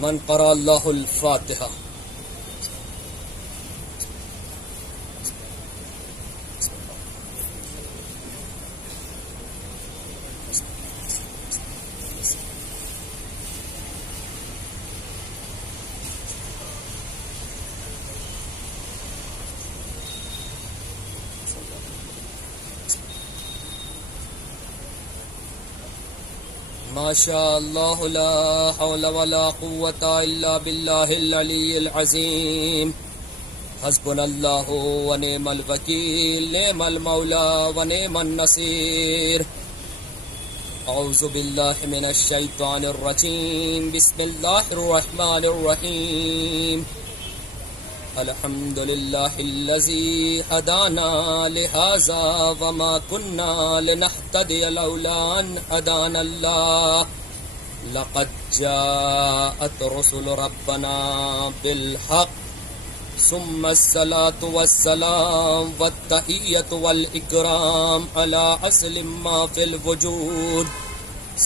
من قرأ اللہ الفاتحہ. ما شاء اللہ لا حول ولا قوة الا باللہ العلی العظیم. حسبنا اللہ ونعم الوکیل نعم المولا ونعم النصیر. اعوذ باللہ من الشیطان الرجیم. بسم اللہ الرحمن الرحیم. الحمد للہ الذی ہدانا لہذا وما كنا لنہتدی لولا ان ہدانا اللہ. لقد جاءت رسل ربنا بالحق ثم الصلاة والسلام والتحیۃ والاکرام علی اصل ما فی الوجود.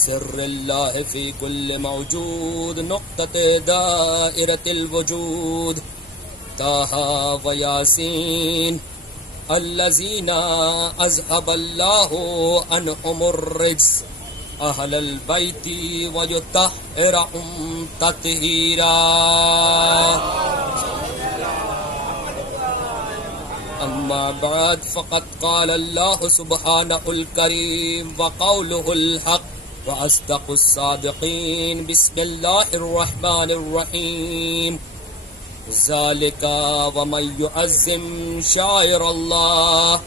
سر اللہ فی کل موجود نقطۃ دائرۃ الوجود. طه وياسين الذين أذهب الله عنهم الرجس أهل البيت ويطهرهم تطهيرا. أما بعد فقد قال الله سبحانه الكريم وقوله الحق وأصدق الصادقين. بسم الله الرحمن الرحيم. ذالک ومن یعظم شعائر اللہ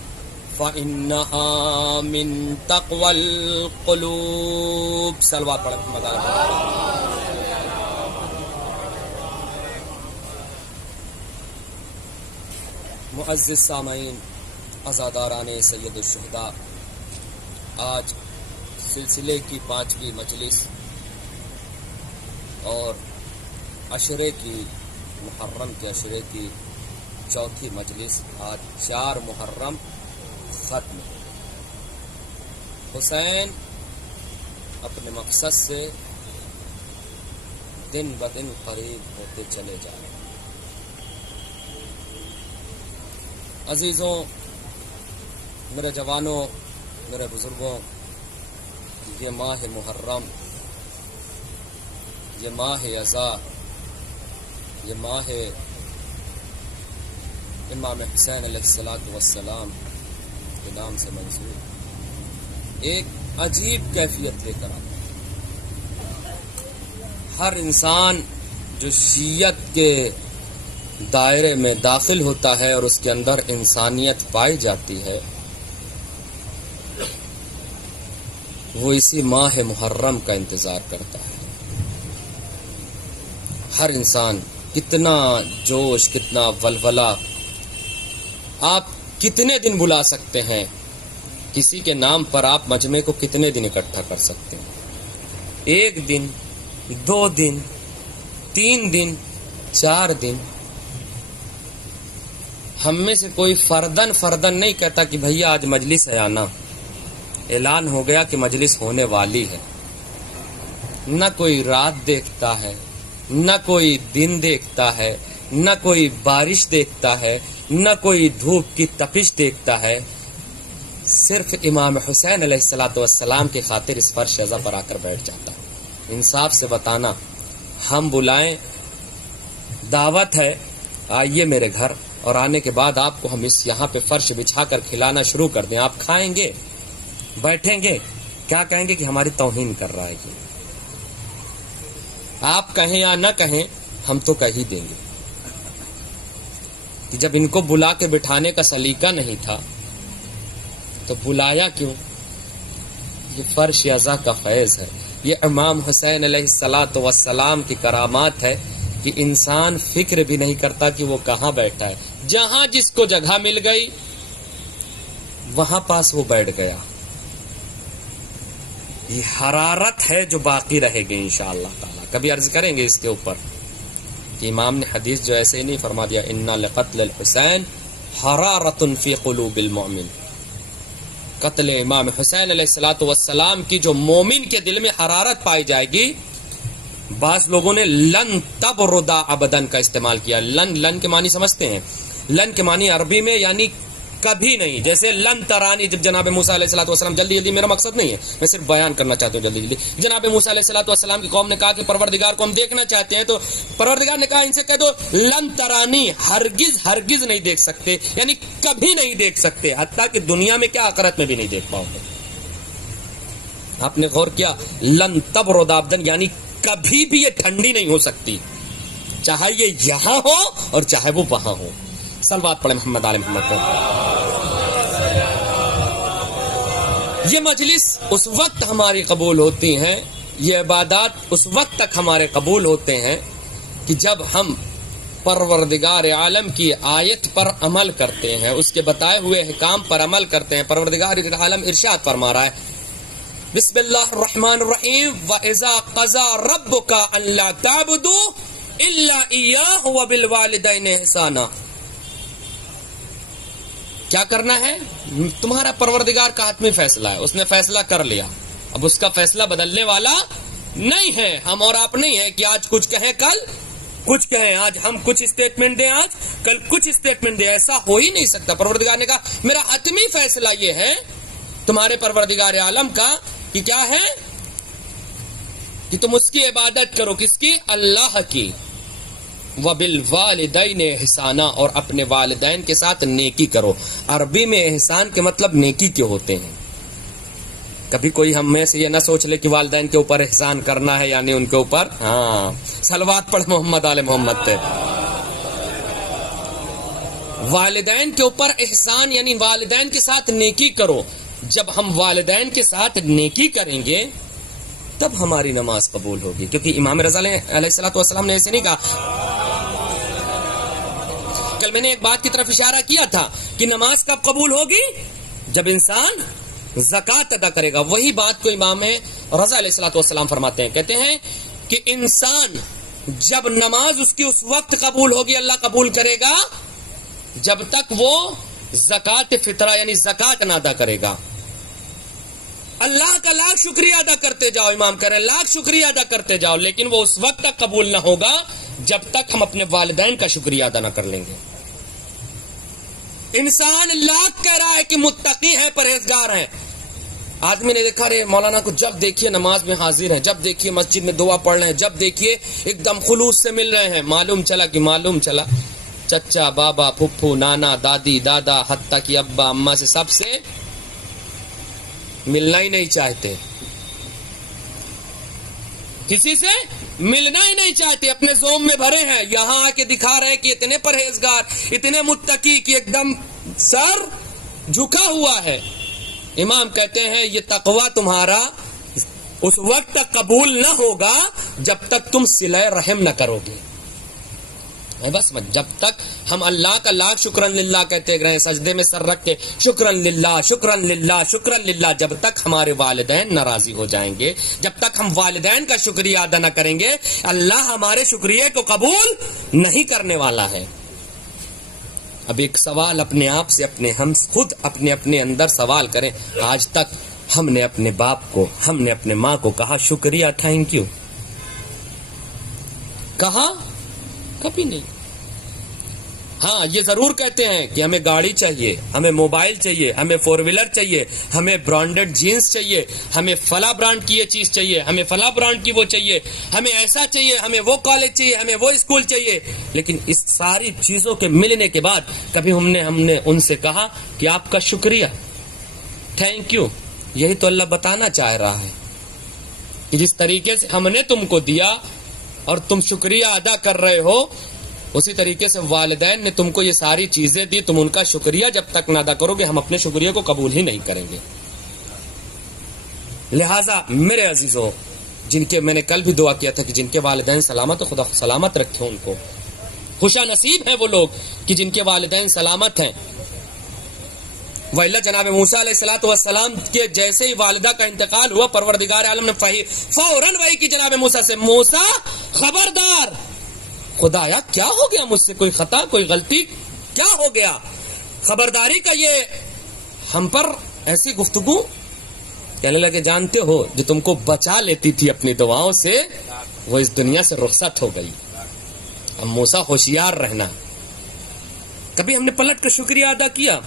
فإنها من تقوی القلوب. صلوات پڑھ مدار. معزز سامعین، عزاداران سید الشہداء، آج سلسلے کی 5ویں مجلس اور عشرے کی محرم کے عشرے کی 4تھی مجلس آج 4 محرم ختم. حسین اپنے مقصد سے دن بدن قریب ہوتے چلے جا رہے ہیں. عزیزوں، میرے جوانوں، میرے بزرگوں، یہ ماہ محرم، یہ ماہ عزا، یہ ماہ امام حسین علیہ السلام کے نام سے منسوب ایک عجیب کیفیت لے کر آتا ہے. ہر انسان جو شیعت کے دائرے میں داخل ہوتا ہے اور اس کے اندر انسانیت پائی جاتی ہے، وہ اسی ماہ محرم کا انتظار کرتا ہے. ہر انسان، کتنا جوش، کتنا ولولہ، آپ کتنے دن بلا سکتے ہیں؟ کسی کے نام پر آپ مجمع کو کتنے دن اکٹھا کر سکتے ہیں؟ 1 دن، 2 دن، 3 دن، 4 دن. ہم میں سے کوئی فردن نہیں کہتا کہ بھیا آج مجلس ہے آنا. اعلان ہو گیا کہ مجلس ہونے والی ہے. نہ کوئی رات دیکھتا ہے، نہ کوئی دن دیکھتا ہے، نہ کوئی بارش دیکھتا ہے، نہ کوئی دھوپ کی تپش دیکھتا ہے. صرف امام حسین علیہ السلام کی خاطر اس فرش عزا پر آ کر بیٹھ جاتا ہے. انصاف سے بتانا، ہم بلائیں، دعوت ہے، آئیے میرے گھر، اور آنے کے بعد آپ کو ہم اس یہاں پہ فرش بچھا کر کھلانا شروع کر دیں، آپ کھائیں گے، بیٹھیں گے، کیا کہیں گے کہ ہماری توہین کر رہا ہے. کہ آپ کہیں یا نہ کہیں، ہم تو کہہ ہی دیں گے کہ جب ان کو بلا کے بٹھانے کا سلیقہ نہیں تھا تو بلایا کیوں؟ یہ فرش عزا کا فیض ہے. یہ امام حسین علیہ السلام کی کرامات ہے کہ انسان فکر بھی نہیں کرتا کہ وہ کہاں بیٹھا ہے. جہاں جس کو جگہ مل گئی وہاں پاس وہ بیٹھ گیا. یہ حرارت ہے جو باقی رہے گی انشاءاللہ تعالی. کبھی عرض کریں گے اس کے اوپر کہ امام نے حدیث جو ایسے ہی نہیں فرما دیا، انا لقتل الحسین حرارۃ فی قلوب المؤمن. قتل امام حسین علیہ السلام کی جو مومن کے دل میں حرارت پائی جائے گی بعض لوگوں نے لن تبردا ابدن کا استعمال کیا. لن کے معنی سمجھتے ہیں؟ لن کے معنی عربی میں یعنی کبھی نہیں. جیسے لن ترانی جب جناب موسیٰ علیہ الصلوۃ والسلام، جلدی میرا مقصد نہیں ہے، میں صرف بیان کرنا چاہتا ہوں جلدی. جناب موسیٰ علیہ الصلوۃ والسلام کی قوم نے کہا کہ پروردگار کو ہم دیکھنا چاہتے ہیں، تو پروردگار نے کہا ان سے کہہ دو لن ترانی، ہرگز نہیں دیکھ سکتے، یعنی کبھی نہیں دیکھ سکتے، حتیٰ کہ دنیا میں کیا آخرت میں بھی نہیں دیکھ پاؤ گے. آپ نے غور کیا؟ لن تبرد ابدن یعنی کبھی بھی یہ ٹھنڈی نہیں ہو سکتی، چاہے یہ یہاں ہو اور چاہے وہ وہاں ہو. صلوات پڑھیں محمد آل محمد پر. یہ مجلس اس وقت ہماری قبول ہوتی ہیں، یہ عبادات اس وقت تک ہمارے قبول ہوتے ہیں کہ جب ہم پروردگار عالم کی آیت پر عمل کرتے ہیں، اس کے بتائے ہوئے احکام پر عمل کرتے ہیں. پروردگار عالم ارشاد فرما رہا ہے بسم اللہ الرحمن الرحیم وَإِذَا قَضَى رَبُّكَ أَلَّا تَعْبُدُوا إِلَّا إِيَّاهُ وَبِالْوَالِدَيْنِ إِحْسَانًا. کیا کرنا ہے؟ تمہارا پروردگار کا حتمی فیصلہ ہے، اس نے فیصلہ کر لیا، اب اس کا فیصلہ بدلنے والا نہیں ہے. ہم اور آپ نہیں ہے کہ آج کچھ کہیں کل کچھ کہیں، آج ہم کچھ اسٹیٹمنٹ دیں آج کل کچھ اسٹیٹمنٹ دیں، ایسا ہو ہی نہیں سکتا. پروردگار نے کہا میرا حتمی فیصلہ یہ ہے تمہارے پروردگار عالم کا کہ کیا ہے کہ تم اس کی عبادت کرو. کس کی؟ اللہ کی. وَبِالْوَالِدَيْنِ احسانا، اور اپنے والدین کے ساتھ نیکی کرو. عربی میں احسان کے مطلب نیکی کے ہوتے ہیں. کبھی کوئی ہم میں سے یہ نہ سوچ لے کہ والدین کے اوپر احسان کرنا ہے یعنی ان کے اوپر صلوات پڑھ محمد آل محمد پہ. والدین کے اوپر احسان یعنی والدین کے ساتھ نیکی کرو. جب ہم والدین کے ساتھ نیکی کریں گے تب ہماری نماز قبول ہوگی، کیونکہ امام رضا علیہ الصلوۃ والسلام نے ایسے نہیں کہا. کل میں نے ایک بات کی طرف اشارہ کیا تھا کہ نماز کب قبول ہوگی؟ جب انسان زکوٰۃ ادا کرے گا. وہی بات کو امام رضا علیہ الصلوۃ والسلام فرماتے ہیں، کہتے ہیں کہ انسان جب نماز اس کی اس وقت قبول ہوگی، اللہ قبول کرے گا جب تک وہ زکوٰۃ فطرہ یعنی زکوٰۃ نہ ادا کرے گا. اللہ کا لاکھ شکریہ ادا کرتے جاؤ، امام کہہ رہے ہیں لاکھ شکریہ ادا کرتے جاؤ، لیکن وہ اس وقت تک قبول نہ ہوگا جب تک ہم اپنے والدین کا شکریہ ادا نہ کر لیں گے. انسان لاکھ کہہ رہا ہے کہ متقی ہے، پرہیزگار ہیں. آدمی نے دیکھا رہے مولانا کو جب دیکھیے نماز میں حاضر ہیں، جب دیکھیے مسجد میں دعا پڑھ رہے ہیں، جب دیکھیے ایک دم خلوص سے مل رہے ہیں. معلوم چلا چچا بابا پھپھو نانا دادی دادا حتیٰ کہ ابا اماں سے سب سے ملنا ہی نہیں چاہتے، کسی سے ملنا ہی نہیں چاہتے، اپنے زوم میں بھرے ہیں. یہاں آ کے دکھا رہے ہیں کہ اتنے پرہیزگار اتنے متقی کہ ایک دم سر جھکا ہوا ہے. امام کہتے ہیں یہ تقوی تمہارا اس وقت تک قبول نہ ہوگا جب تک تم صلہ رحم نہ کرو گے. بس جب تک ہم اللہ کا لاکھ شکرن للہ کہتے رہے، سجدے میں سر رکھ کے شکرن للہ شکرن للہ شکرن للہ، جب تک ہمارے والدین ناراضی ہو جائیں گے، جب تک ہم والدین کا شکریہ ادا نہ کریں گے، اللہ ہمارے شکریہ کو قبول نہیں کرنے والا ہے. اب ایک سوال اپنے آپ سے ہم خود اپنے اندر سوال کریں، آج تک ہم نے اپنے باپ کو، ہم نے اپنے ماں کو کہا شکریہ تھینک یو؟ کہا؟ کبھی نہیں. ہاں یہ ضرور کہتے ہیں کہ ہمیں گاڑی چاہیے، ہمیں موبائل چاہیے، ہمیں فور ویلر چاہیے، ہمیں برانڈڈ جینس چاہیے، ہمیں فلاں برانڈ کی یہ چیز چاہیے، ہمیں فلاں برانڈ کی وہ چاہیے، ہمیں ایسا چاہیے، ہمیں وہ کالج چاہیے، ہمیں وہ اسکول چاہیے. لیکن اس ساری چیزوں کے ملنے کے بعد کبھی ہم نے ان سے کہا کہ آپ کا شکریہ، تھینک یو. یہی تو اللہ بتانا چاہ رہا ہے کہ جس طریقے سے ہم نے تم کو دیا اور تم شکریہ ادا کر رہے ہو، اسی طریقے سے والدین نے تم کو یہ ساری چیزیں دی، تم ان کا شکریہ جب تک نہ ادا کرو گے ہم اپنے شکریہ کو قبول ہی نہیں کریں گے. لہٰذا میرے عزیزوں، جن کے میں نے کل بھی دعا کیا تھا کہ جن کے والدین سلامت، خدا سلامت رکھے ان کو. خوشا نصیب ہیں وہ لوگ کہ جن کے والدین سلامت ہیں. وَإِلَّا جناب موسیٰ علیہ الصلوۃ والسلام کے جیسے ہی والدہ کا انتقال ہوا، پروردگار عالم نے فوراً وحی کی جناب موسیٰ سے، موسیٰ خبردار، خدایا کیا ہو گیا مجھ سے، کوئی خطا کوئی غلطی کیا ہو گیا؟ خبرداری کا یہ ہم پر ایسی گفتگو. کہنے لگے جانتے ہو جو تم کو بچا لیتی تھی اپنی دعاؤں سے وہ اس دنیا سے رخصت ہو گئی. اب موسیٰ ہوشیار رہنا. کبھی ہم نے پلٹ کر شکریہ ادا کیا؟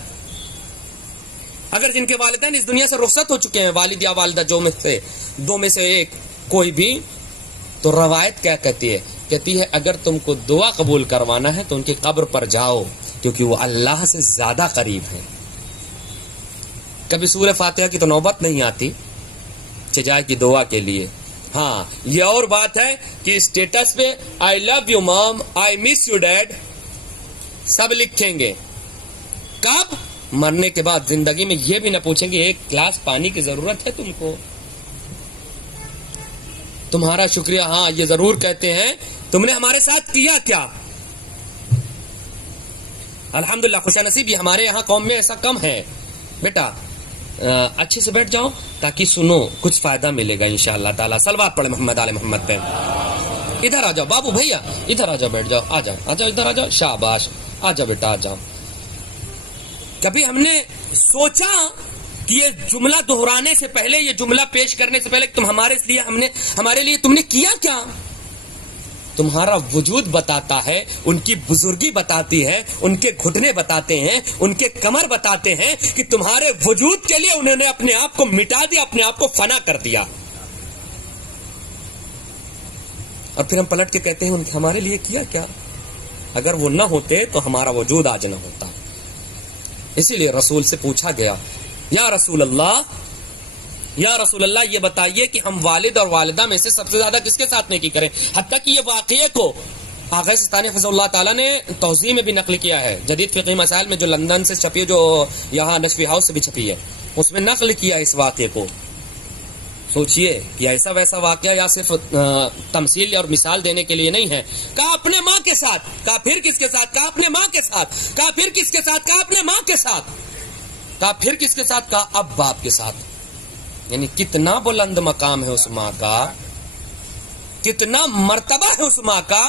اگر جن کے والدین اس دنیا سے رخصت ہو چکے ہیں، والد یا والدہ دو میں سے ایک کوئی بھی، تو روایت کیا کہتی ہے اگر تم کو دعا قبول کروانا ہے تو ان کی قبر پر جاؤ، کیونکہ وہ اللہ سے زیادہ قریب ہیں. کبھی سورہ فاتحہ کی تو نوبت نہیں آتی چچا کی دعا کے لیے. ہاں یہ اور بات ہے کہ اسٹیٹس پہ آئی لو یو مام، آئی مس یو ڈیڈ سب لکھیں گے. کب؟ مرنے کے بعد. زندگی میں یہ بھی نہ پوچھیں گے ایک گلاس پانی کی ضرورت ہے تم کو؟ تمہارا شکریہ ہاں یہ ضرور کہتے ہیں تم نے ہمارے ساتھ کیا کیا. الحمدللہ خوش نصیب یہ ہمارے یہاں قوم میں ایسا کم ہے. بیٹا اچھے سے بیٹھ جاؤ تاکہ سنو، کچھ فائدہ ملے گا انشاءاللہ تعالی. صلوات پڑھے محمد آل محمد پہ. ادھر آ جاؤ بابو بھیا، ادھر آ جاؤ، بیٹھ جاؤ، آ جاؤ ادھر آ جاؤ. شاباش، آ جاؤ بیٹا آ جاؤ. کبھی ہم نے سوچا کہ یہ جملہ دہرانے سے پہلے، یہ جملہ پیش کرنے سے پہلے تم ہمارے لیے تم نے کیا کیا؟ تمہارا وجود بتاتا ہے، ان کی بزرگی بتاتی ہے، ان کے گھٹنے بتاتے ہیں، ان کے کمر بتاتے ہیں کہ تمہارے وجود کے لیے انہوں نے اپنے آپ کو مٹا دیا، اپنے آپ کو فنا کر دیا. اور پھر ہم پلٹ کے کہتے ہیں ہمارے لیے کیا کیا؟ اگر وہ نہ ہوتے تو ہمارا وجود آج نہ ہوتا. اسی لیے رسول سے پوچھا گیا یا رسول اللہ یہ بتائیے کہ ہم والد اور والدہ میں سے سب سے زیادہ کس کے ساتھ نیکی کریں. حتیٰ کہ یہ واقعے کو آغا سستانی حفظ اللہ تعالیٰ نے توضیح میں بھی نقل کیا ہے. جدید فقہی مسائل میں جو لندن سے چھپی ہے، جو یہاں نشفی ہاؤس سے بھی چھپی ہے، اس میں نقل کیا اس واقعے کو. سوچئے کہ ایسا ویسا واقعہ یا صرف تمثیل اور مثال دینے کے لیے نہیں ہے. کہا اپنے ماں کے ساتھ. کہا پھر کس کے ساتھ؟ کہا اپنے ماں کے ساتھ. کہا پھر کس کے ساتھ؟ کہا اپنے ماں کے ساتھ. کہا پھر کس کے ساتھ؟ کہا اب باپ کے ساتھ. یعنی کتنا بلند مقام ہے اس ماں کا، کتنا مرتبہ ہے اس ماں کا.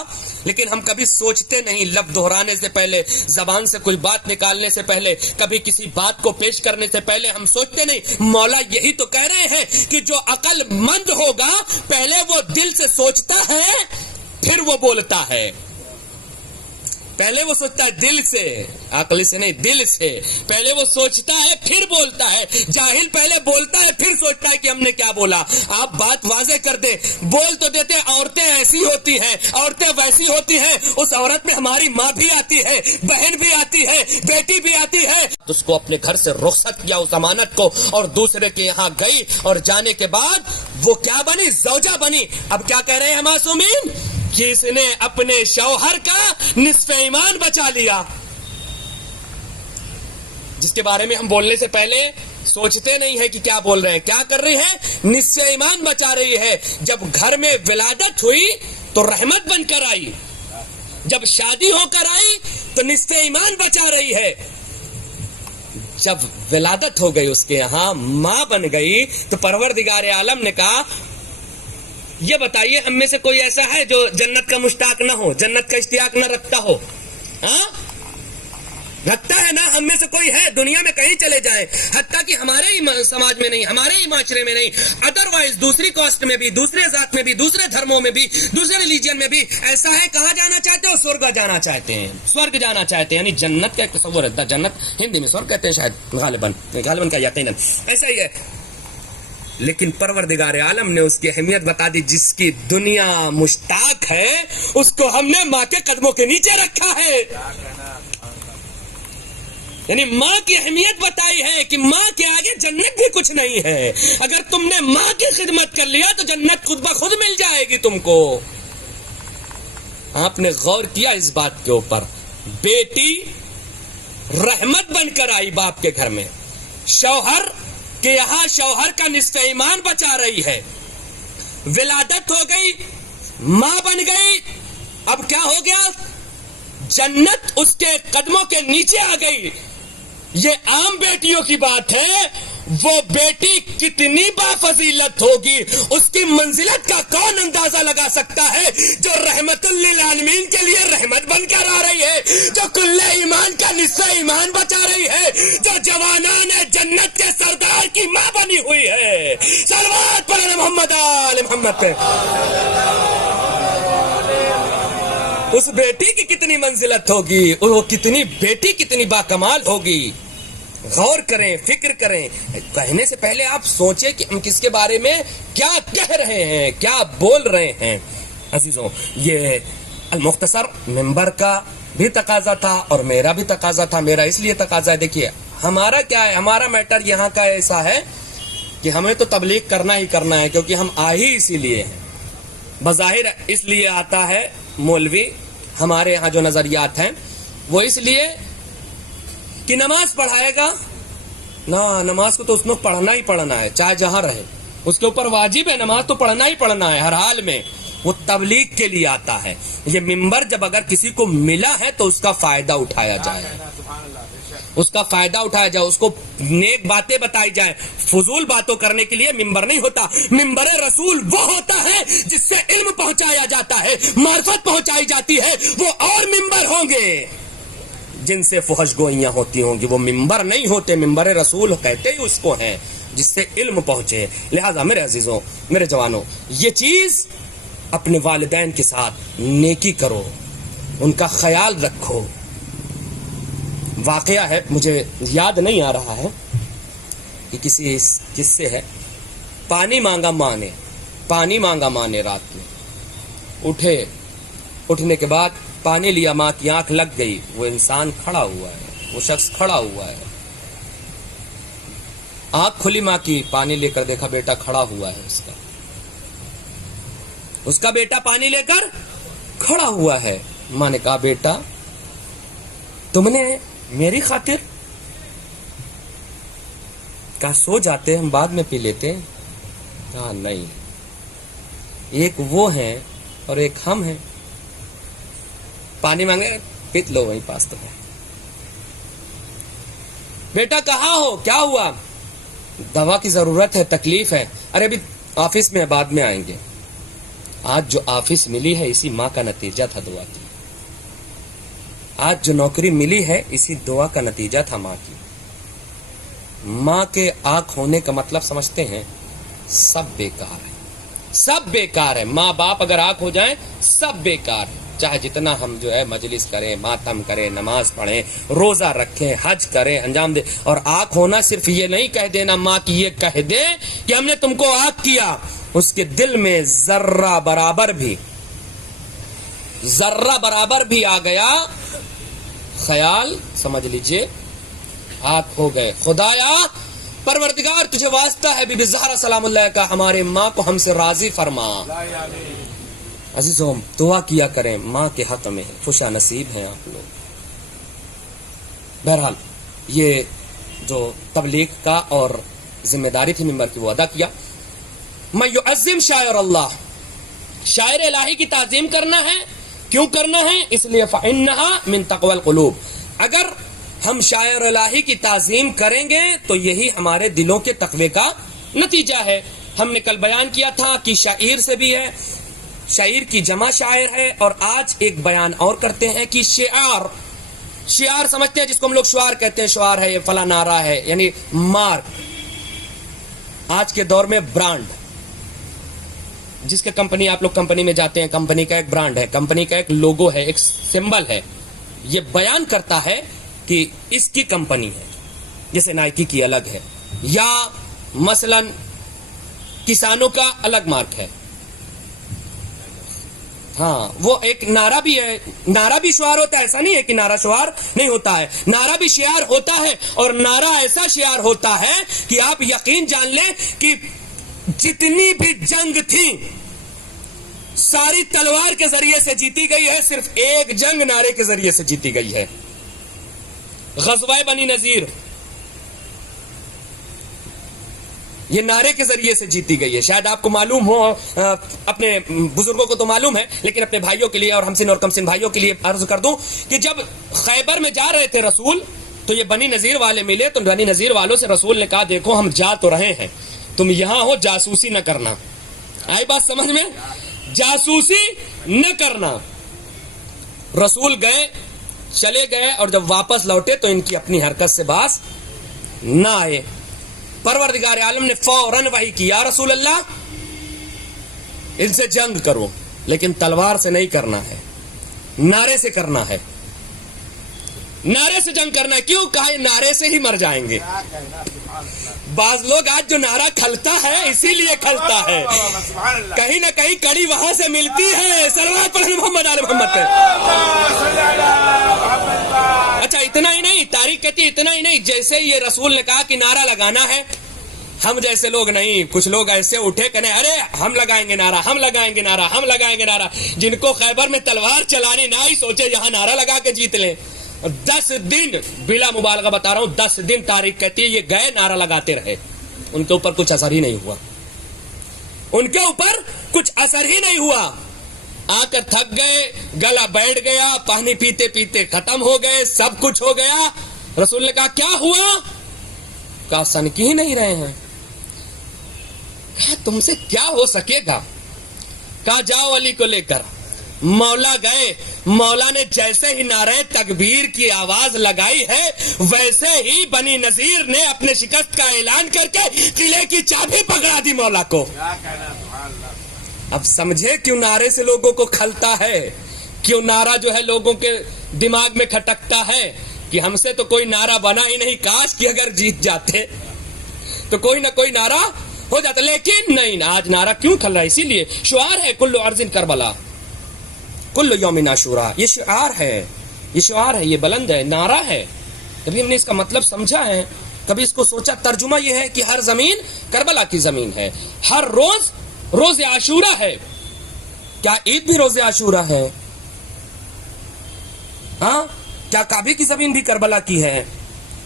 لیکن ہم کبھی سوچتے نہیں، لفظ دہرانے سے پہلے، زبان سے کوئی بات نکالنے سے پہلے، کبھی کسی بات کو پیش کرنے سے پہلے ہم سوچتے نہیں. مولا یہی تو کہہ رہے ہیں کہ جو عقل مند ہوگا پہلے وہ دل سے سوچتا ہے پھر وہ بولتا ہے. پہلے وہ سوچتا ہے دل سے، عقل سے نہیں، دل سے. پہلے وہ سوچتا ہے پھر بولتا ہے. جاہل پہلے بولتا ہے پھر سوچتا ہے کہ ہم نے کیا بولا. آپ بات واضح کر دیں. بول تو دیتے عورتیں ایسی ہوتی ہیں، عورتیں ویسی ہوتی ہیں. اس عورت میں ہماری ماں بھی آتی ہے، بہن بھی آتی ہے، بیٹی بھی آتی ہے. اس کو اپنے گھر سے رخصت کیا اس امانت کو، اور دوسرے کے یہاں گئی، اور جانے کے بعد وہ کیا بنی؟ زوجہ بنی. اب کیا کہہ رہے ہیں معصومین؟ کہ اس نے اپنے شوہر کا نصف ایمان بچا لیا، جس کے بارے میں ہم بولنے سے پہلے سوچتے نہیں ہے کہ کیا بول رہے ہیں. کیا کر رہی ہے؟ نصف ایمان بچا رہی ہے. جب گھر میں ولادت ہوئی تو رحمت بن کر آئی، جب شادی ہو کر آئی تو نصف ایمان بچا رہی ہے. جب ولادت ہو گئی اس کے یہاں، ماں بن گئی، تو پروردگار عالم نے کہا یہ بتائیے ہم میں سے کوئی ایسا ہے جو جنت کا مشتاق نہ ہو، جنت کا اشتیاق نہ رکھتا ہو؟ ہاں رکھتا ہے نا. ہم میں سے کوئی ہے؟ دنیا میں کہیں چلے جائیں، حتیٰ کہ ہمارے ہی سماج میں نہیں، ہمارے ہی معاشرے میں نہیں، ادروائز دوسری کاسٹ میں بھی، دوسرے ذات میں بھی، دوسرے دھرموں میں بھی، دوسرے ریلیجن میں بھی ایسا ہے. کہاں جانا چاہتے ہو؟ سورگ جانا چاہتے ہیں. سورگ جانا چاہتے ہیں، یعنی جنت کا ایک تصور ہے. جنت ہندی میں سورگ کہتے ہیں شاید، غالباً کا یقیناً ایسا ہی ہے. لیکن پروردگار عالم نے اس کی اہمیت بتا دی. جس کی دنیا مشتاق ہے اس کو ہم نے ماں کے قدموں کے نیچے رکھا ہے. یعنی ماں کی اہمیت بتائی ہے کہ ماں کے آگے جنت بھی کچھ نہیں ہے. اگر تم نے ماں کی خدمت کر لیا تو جنت خود بخود مل جائے گی تم کو. آپ نے غور کیا اس بات کے اوپر؟ بیٹی رحمت بن کر آئی باپ کے گھر میں، شوہر کہ یہاں شوہر کا نصف ایمان بچا رہی ہے. ولادت ہو گئی، ماں بن گئی. اب کیا ہو گیا؟ جنت اس کے قدموں کے نیچے آ گئی. یہ عام بیٹیوں کی بات ہے. وہ بیٹی کتنی بافضیلت ہوگی، اس کی منزلت کا کون اندازہ لگا سکتا ہے، جو رحمت للعالمین کے لیے رحمت بن کر آ رہی ہے، جو کل ایمان کا نصف ایمان بچا رہی ہے، جو جوانان جنت کے سردار کی ماں بنی ہوئی ہے۔ صلوات پڑھیں محمد آل محمد پہ۔ اس بیٹی کی کتنی منزلت ہوگی، وہ کتنی بیٹی کتنی باکمال ہوگی۔ غور کریں، فکر کریں، کہنے سے پہلے آپ سوچیں کہ ہم کس کے بارے میں کیا کہہ رہے ہیں، کیا بول رہے ہیں۔ عزیزوں، یہ المختصر منبر کا بھی تقاضا تھا اور میرا بھی تقاضا تھا۔ میرا اس لیے تقاضا ہے، دیکھیے ہمارا کیا ہے، ہمارا میٹر یہاں کا ایسا ہے کہ ہمیں تو تبلیغ کرنا ہی کرنا ہے، کیونکہ ہم آ ہی اسی لیے ہیں۔ بظاہر اس لیے آتا ہے مولوی، ہمارے یہاں جو نظریات ہیں وہ اس لیے کہ نماز پڑھائے گا نا، نماز کو تو اس میں پڑھنا ہی پڑھنا ہے، چاہے جہاں رہے، اس کے اوپر واجب ہے، نماز تو پڑھنا ہی پڑھنا ہے ہر حال میں۔ وہ تبلیغ کے لیے آتا ہے۔ یہ منبر جب اگر کسی کو ملا ہے تو اس کا فائدہ اٹھایا جائے، اس کا فائدہ اٹھایا جائے، اس کو نیک باتیں بتائی جائے۔ فضول باتوں کرنے کے لیے منبر نہیں ہوتا۔ منبر رسول وہ ہوتا ہے جس سے علم پہنچایا جاتا ہے، معرفت پہنچائی جاتی ہے۔ وہ اور منبر ہوں گے جن سے فحش گوئیاں ہوتی ہوں گی، وہ منبر نہیں ہوتے۔ منبر رسول کہتے ہی اس کو ہیں جس سے علم پہنچے۔ لہذا میرے عزیزوں، میرے جوانوں، یہ چیز اپنے والدین کے ساتھ نیکی کرو، ان کا خیال رکھو۔ واقعہ ہے، مجھے یاد نہیں آ رہا ہے کہ کس سے ہے۔ پانی مانگا ماں نے رات میں، اٹھنے کے بعد پانی لیا، ماں کی آنکھ لگ گئی، وہ انسان کھڑا ہوا ہے، وہ شخص کھڑا ہوا ہے۔ آنکھ کھلی ماں کی، پانی لے کر دیکھا بیٹا کھڑا ہوا ہے، اس کا بیٹا پانی لے کر کھڑا ہوا ہے۔ ماں نے کہا بیٹا تم نے میری خاطر، کہا سو جاتے ہم بعد میں پی لیتے، کہا نہیں، ایک وہ ہیں اور ایک ہم ہیں، پانی مانگے پیت لو وہیں پاس تو ہے۔ بیٹا کہاں ہو، کیا ہوا؟ دوا کی ضرورت ہے، تکلیف ہے۔ ارے ابھی آفس میں بعد میں آئیں گے۔ آج جو آفس ملی ہے اسی ماں کا نتیجہ تھا دعا کی، آج جو نوکری ملی ہے اسی دعا کا نتیجہ تھا ماں کی۔ ماں کے آنکھ ہونے کا مطلب سمجھتے ہیں؟ سب بیکار ہے، سب بیکار ہے۔ ماں باپ اگر آنکھ ہو جائیں سب بیکار ہے، چاہے جتنا ہم جو ہے مجلس کریں، ماتم کریں، نماز پڑھیں، روزہ رکھیں، حج کریں، انجام دیں۔ اور آنکھ ہونا صرف یہ نہیں کہہ دینا، ماں کی یہ کہہ دے کہ ہم نے تم کو آنکھ کیا، اس کے دل میں ذرہ برابر بھی آ گیا خیال، سمجھ لیجئے آنکھ ہو گئے۔ خدایا پروردگار تجھے واسطہ ہے، بی بی زہرا سلام اللہ کا، ہمارے ماں کو ہم سے راضی فرما۔ عزیزوں دعا کیا کریں ماں کے حق میں، خوشا نصیب ہیں آپ لوگ۔ بہرحال یہ جو تبلیغ کا اور ذمہ داری تھی منبر کی وہ ادا کیا۔ میں یعظم شاعر اللہ، شاعر الہی کی تعظیم کرنا ہے۔ کیوں کرنا ہے؟ اس لیے فإنها من تقوى القلوب۔ اگر ہم شاعر الہی کی تعظیم کریں گے تو یہی ہمارے دلوں کے تقوی کا نتیجہ ہے۔ ہم نے کل بیان کیا تھا کہ شاعر سے بھی ہے، شاعر کی جمع شاعر ہے، اور آج ایک بیان اور کرتے ہیں کہ شعار سمجھتے ہیں جس کو ہم لوگ شعار کہتے ہیں، شعار ہے یہ فلاں نعرہ ہے، یعنی مارک۔ آج کے دور میں برانڈ، جس کے کمپنی آپ لوگ کمپنی میں جاتے ہیں، کمپنی کا ایک برانڈ ہے، کمپنی کا ایک لوگو ہے، ایک سمبل ہے، یہ بیان کرتا ہے کہ اس کی کمپنی ہے۔ جیسے نائکی کی الگ ہے، یا مثلا کسانوں کا الگ مارک ہے۔ ہاں وہ ایک نعرہ بھی ہے، نعرہ بھی شعار ہوتا ہے، ایسا نہیں ہے کہ نعرہ شعار نہیں ہوتا ہے، نعرہ بھی شعار ہوتا ہے، اور نعرہ ایسا شعار ہوتا ہے کہ آپ یقین جان لیں کہ جتنی بھی جنگ تھی ساری تلوار کے ذریعے سے جیتی گئی ہے، صرف ایک جنگ نعرے کے ذریعے سے جیتی گئی ہے، غزوہ بنی نذیر، یہ نعرے کے ذریعے سے جیتی گئی ہے۔ شاید آپ کو معلوم ہو، اپنے بزرگوں کو تو معلوم ہے، لیکن اپنے بھائیوں کے لیے اور ہم سن اور کم سن بھائیوں کے لیے عرض کر دوں کہ جب خیبر میں جا رہے تھے رسول تو یہ بنی نذیر والے ملے تو بنی نذیر والوں سے رسول نے کہا دیکھو ہم جا تو رہے ہیں، تم یہاں ہو، جاسوسی نہ کرنا. آئی بات سمجھ میں؟ جاسوسی نہ کرنا. رسول گئے، چلے گئے، اور جب واپس لوٹے تو ان کی اپنی حرکت سے باز نہ آئے. پروردگار عالم نے فوراً وحی کی، یا رسول اللہ ان سے جنگ کرو، لیکن تلوار سے نہیں کرنا ہے، نعرے سے کرنا ہے. نعرے سے جنگ کرنا ہے. کیوں؟ کہا یہ نعرے سے ہی مر جائیں گے. بعض لوگ آج جو نعرہ کھلتا ہے اسی لیے کھلتا ہے، کہیں نہ کہیں کڑی وہاں سے ملتی ہے. صلوات پر محمد آل محمد پہ. اچھا اتنا ہی نہیں، تاریخ کہتی ہے اتنا ہی نہیں، جیسے یہ رسول نے کہا کہ نعرہ لگانا ہے، ہم جیسے لوگ نہیں، کچھ لوگ ایسے اٹھے کہنے ارے ہم لگائیں گے نعرہ، ہم لگائیں گے نعرہ، ہم لگائیں گے نعرہ. جن کو خیبر میں تلوار چلانی نہ ہی سوچے یہاں نعرہ لگا کے جیت لیں. 10 دن بلا مبالغہ بتا رہا ہوں، 10 دن تاریخ کہتی ہے یہ گئے نعرہ لگاتے رہے، ان کے اوپر کچھ اثر ہی نہیں ہوا. ان کے اوپر کچھ اثر ہی نہیں ہوا. آ کر تھک گئے، گلا بیٹھ گیا، پانی پیتے پیتے ختم ہو گئے، سب کچھ ہو گیا. رسول نے کہا کیا ہوا؟ کہا سنکی ہی نہیں رہے ہیں. تم سے کیا ہو سکے گا؟ کہا جاؤ علی کو لے کر. مولا گئے، مولا نے جیسے ہی نعرہ تکبیر کی آواز لگائی ہے ویسے ہی بنی نذیر نے اپنے شکست کا اعلان کر کے قلعے کی چابی پکڑا دی مولا کو. اب سمجھے کیوں نعرے سے لوگوں کو کھلتا ہے، کیوں نعرہ جو ہے لوگوں کے دماغ میں کھٹکتا ہے کہ ہم سے تو کوئی نعرہ بنا ہی نہیں، کاش کہ اگر جیت جاتے تو کوئی نہ کوئی نعرہ ہو جاتا. لیکن نہیں، آج نعرہ کیوں کھل رہا ہے؟ اسی لیے شعار ہے کل ارض کربلا کل یوم عاشورا. یہ شعار ہے، یہ شعار ہے، یہ بلند ہے، نعرہ ہے. کبھی ہم نے اس کا مطلب سمجھا ہے؟ کبھی اس کو سوچا؟ ترجمہ یہ ہے کہ ہر زمین کربلا کی زمین ہے، ہر روز روز عاشورا ہے. کیا عید بھی روز عاشورا ہے؟ ہاں، کیا کعبے کی زمین بھی کربلا کی ہے؟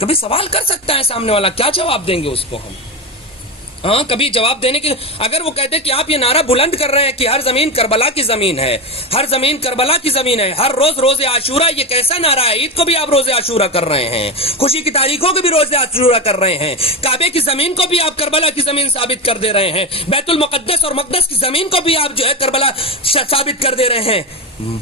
کبھی سوال کر سکتا ہے سامنے والا، کیا جواب دیں گے اس کو ہم؟ ہاں، کبھی جواب دینے کے اگر وہ کہتے کہ آپ یہ نعرہ بلند کر رہے ہیں کہ ہر زمین کربلا کی زمین ہے، ہر زمین کربلا کی زمین ہے، ہر روز روز عاشورا، یہ کیسا نعرہ ہے؟ عید کو بھی آپ روز عاشورا کر رہے ہیں، خوشی کی تاریخوں کو بھی روز عاشورا کر رہے ہیں، کعبے کی زمین کو بھی آپ کربلا کی زمین ثابت کر دے رہے ہیں، بیت المقدس اور مقدس کی زمین کو بھی آپ جو ہے کربلا ثابت کر دے رہے ہیں.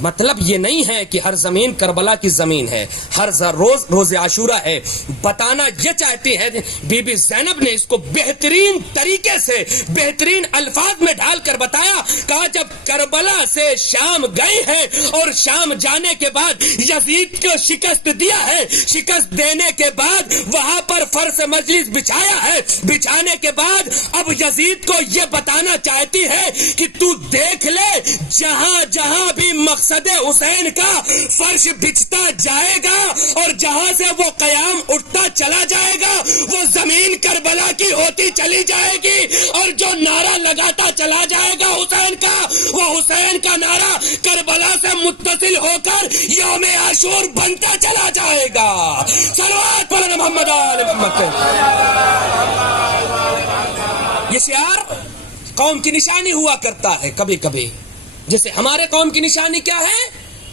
مطلب یہ نہیں ہے کہ ہر زمین کربلا کی زمین ہے، ہر روز روز عاشورا ہے. بتانا یہ چاہتی ہے بی بی زینب نے اس کو بہترین طریقے سے بہترین الفاظ میں ڈھال کر بتایا. کہا جب کربلا سے شام گئے ہیں اور شام جانے کے بعد یزید کو شکست دیا ہے، شکست دینے کے بعد وہاں پر فرش مجلس بچھایا ہے، بچھانے کے بعد اب یزید کو یہ بتانا چاہتی ہے کہ تو دیکھ لے جہاں جہاں بھی مقصد حسین کا فرش بچھتا جائے گا اور جہاں سے وہ قیام اٹھتا چلا جائے گا وہ زمین کربلا کی ہوتی چلی جائے گی، اور جو نعرہ لگاتا چلا جائے گا حسین کا، وہ حسین کا نعرہ کربلا سے متصل ہو کر یوم عاشور بنتا چلا جائے گا. صلوات پر محمد آل محمد. یہ شعار قوم کی نشانی ہوا کرتا ہے کبھی کبھی. جیسے ہمارے قوم کی نشانی کیا ہے؟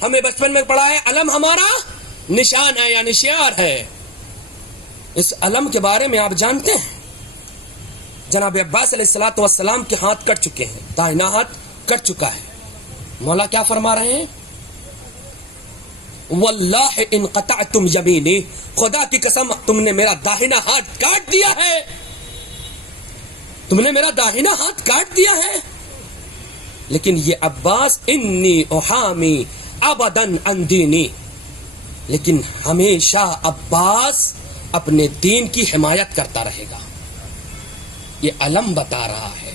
ہمیں بچپن میں پڑھا ہے علم ہمارا نشان ہے، یعنی شعار ہے. اس علم کے بارے میں آپ جانتے ہیں جناب عباس علیہ الصلوۃ والسلام کے ہاتھ کٹ چکے ہیں، داہنا ہاتھ کٹ چکا ہے. مولا کیا فرما رہے ہیں؟ واللہ ان قطعتم یمینی، خدا کی قسم تم نے میرا داہنا ہاتھ کاٹ دیا ہے، تم نے میرا داہنا ہاتھ کاٹ دیا ہے. لیکن یہ عباس انی احامی ابداً عن دینی، لیکن ہمیشہ عباس اپنے دین کی حمایت کرتا رہے گا. یہ علم بتا رہا ہے،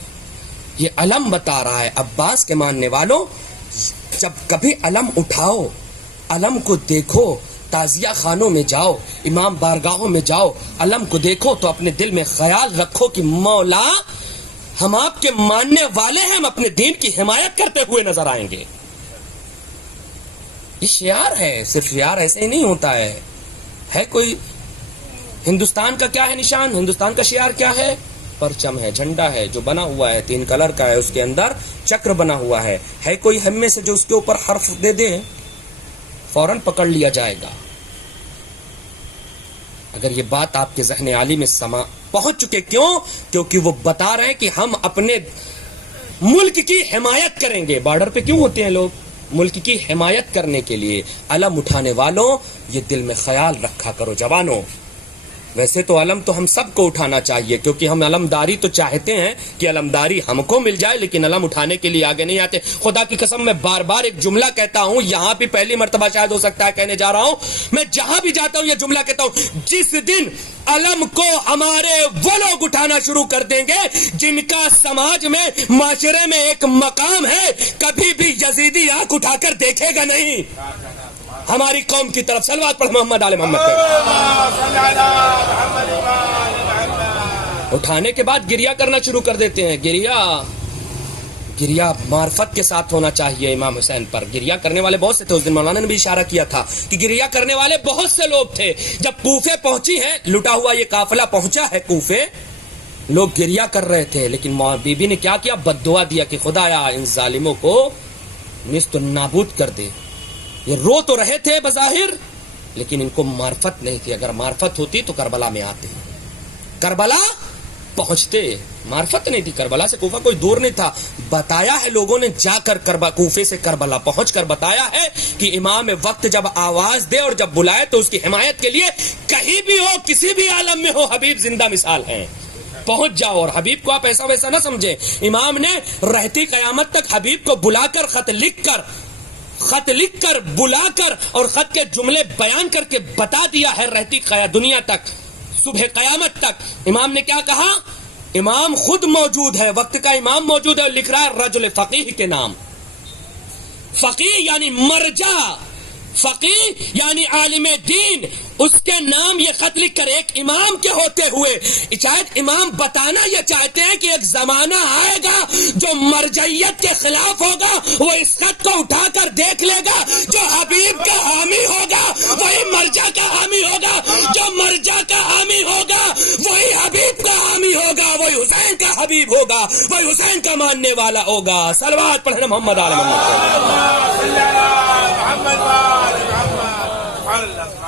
یہ علم بتا رہا ہے. عباس کے ماننے والوں جب کبھی علم اٹھاؤ، علم کو دیکھو، تعزیہ خانوں میں جاؤ، امام بارگاہوں میں جاؤ، علم کو دیکھو تو اپنے دل میں خیال رکھو کہ مولا ہم آپ کے ماننے والے ہیں، ہم اپنے دین کی حمایت کرتے ہوئے نظر آئیں گے. یہ شعار ہے، صرف شعار ایسے ہی نہیں ہوتا ہے کوئی. ہندوستان کا کیا ہے نشان؟ ہندوستان کا شعار کیا ہے؟ پرچم ہے، جھنڈا ہے جو بنا ہوا ہے، 3 کلر کا ہے، اس کے اندر چکر بنا ہوا ہے. کوئی ہم میں سے جو اس کے اوپر حرف دے دے فوراً پکڑ لیا جائے گا. اگر یہ بات آپ کے ذہن عالی میں پہنچ چکے، کیوں؟ کیونکہ وہ بتا رہے ہیں کہ ہم اپنے ملک کی حمایت کریں گے۔ بارڈر پہ کیوں ہوتے ہیں لوگ؟ ملک کی حمایت کرنے کے لیے۔ علم اٹھانے والوں یہ دل میں خیال رکھا کرو جوانوں، ویسے تو علم تو ہم سب کو اٹھانا چاہیے، کیونکہ ہم علمداری تو چاہتے ہیں کہ علمداری ہم کو مل جائے، لیکن علم اٹھانے کے لیے آگے نہیں آتے۔ خدا کی قسم میں بار بار ایک جملہ کہتا ہوں، یہاں بھی پہلی مرتبہ شاید ہو سکتا ہے کہنے جا رہا ہوں، میں جہاں بھی جاتا ہوں یہ جملہ کہتا ہوں، جس دن علم کو ہمارے وہ لوگ اٹھانا شروع کر دیں گے جن کا سماج میں، معاشرے میں ایک مقام ہے، کبھی بھی یزیدی آنکھ اٹھا کر دیکھے گا نہیں ہماری قوم کی طرف۔ صلوات پڑھ محمد آل محمد پہ۔ اٹھانے کے بعد گریہ کرنا شروع کر دیتے ہیں۔ گریہ معرفت کے ساتھ ہونا چاہیے۔ امام حسین پر گریہ کرنے والے بہت سے تھے، اس دن مولانا نے بھی اشارہ کیا تھا کہ گریہ کرنے والے بہت سے لوگ تھے۔ جب کوفے پہنچی ہیں، لٹا ہوا یہ قافلہ پہنچا ہے کوفے، لوگ گریہ کر رہے تھے، لیکن بی بی نے کیا کیا؟ بد دعا دیا کہ خدایا ان ظالموں کو نیست و نابود کر دے۔ یہ رو تو رہے تھے بظاہر، لیکن ان کو معرفت نہیں تھی۔ اگر معرفت ہوتی تو کربلا میں آتے، کربلا پہنچتے۔ معرفت نہیں تھی، کربلا سے کوفہ کوئی دور نہیں تھا۔ بتایا ہے لوگوں نے جا کر کوفے سے کربلا پہنچ کر بتایا ہے کہ امام وقت جب آواز دے اور جب بلائے تو اس کی حمایت کے لیے کہیں بھی ہو، کسی بھی عالم میں ہو، حبیب زندہ مثال ہیں، پہنچ جاؤ۔ اور حبیب کو آپ ایسا ویسا نہ سمجھیں، امام نے رہتی قیامت تک حبیب کو بلا کر خط لکھ کر بلا کر اور خط کے جملے بیان کر کے بتا دیا ہے رہتی دنیا تک، صبح قیامت تک۔ امام نے کیا کہا؟ امام خود موجود ہے، وقت کا امام موجود ہے، اور لکھ رہا ہے رجل فقیہ کے نام۔ فقیہ یعنی مرجع، فقیہ یعنی عالم دین، اس کے نام یہ خط لکھ کر ایک امام کے ہوتے ہوئے شاید امام بتانا یہ چاہتے ہیں کہ ایک زمانہ آئے گا جو مرجعیت کے خلاف ہوگا، وہ اس خط کو اٹھا کر دیکھ لے گا، جو حبیب کا حامی ہوگا وہی مرجع کا حامی ہوگا، جو مرجع کا حامی ہوگا وہی حبیب کا حامی ہوگا، وہی حسین کا حبیب ہوگا، وہی حسین کا ماننے والا ہوگا۔ صلوات پڑھنا محمد آل محمد۔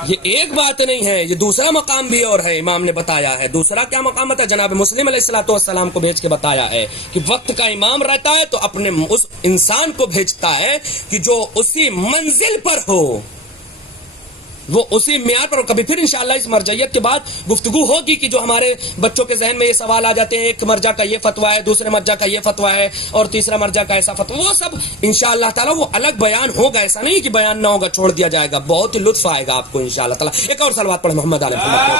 یہ ایک بات نہیں ہے، یہ دوسرا مقام بھی اور ہے، امام نے بتایا ہے۔ دوسرا کیا مقام ہے؟ جناب مسلم علیہ الصلوۃ والسلام کو بھیج کے بتایا ہے کہ وقت کا امام رہتا ہے تو اپنے اس انسان کو بھیجتا ہے کہ جو اسی منزل پر ہو، وہ اسی معیار پر ہو۔ کبھی پھر انشاءاللہ اس مرجعیت کے بعد گفتگو ہوگی کہ جو ہمارے بچوں کے ذہن میں یہ سوال آ جاتے ہیں، ایک مرجع کا یہ فتویٰ ہے، دوسرے مرجع کا یہ فتویٰ ہے، اور تیسرا مرجع کا ایسا فتویٰ، وہ سب انشاءاللہ تعالیٰ وہ الگ بیان ہوگا، ایسا نہیں کہ بیان نہ ہوگا چھوڑ دیا جائے گا، بہت ہی لطف آئے گا آپ کو انشاءاللہ تعالیٰ۔ ایک اور صلوات پڑھ محمد علیہ محمد۔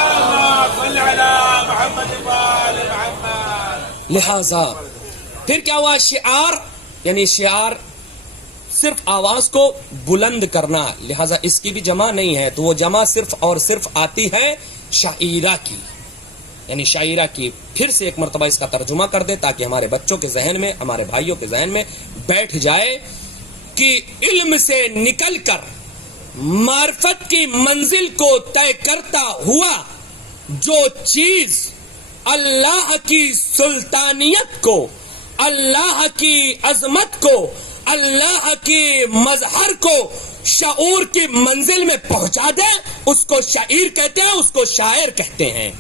لہذا پھر کیا ہوا؟ شعار، یعنی شعار صرف آواز کو بلند کرنا، لہذا اس کی بھی جمع نہیں ہے، تو وہ جمع صرف اور صرف آتی ہے شاعرہ کی، یعنی شاعرہ کی۔ پھر سے ایک مرتبہ اس کا ترجمہ کر دے تاکہ ہمارے بچوں کے ذہن میں، ہمارے بھائیوں کے ذہن میں بیٹھ جائے کہ علم سے نکل کر معرفت کی منزل کو طے کرتا ہوا جو چیز اللہ کی سلطانیت کو، اللہ کی عظمت کو، اللہ کی مظہر کو شعور کی منزل میں پہنچا دے، اس کو شاعر کہتے ہیں، اس کو شاعر کہتے ہیں،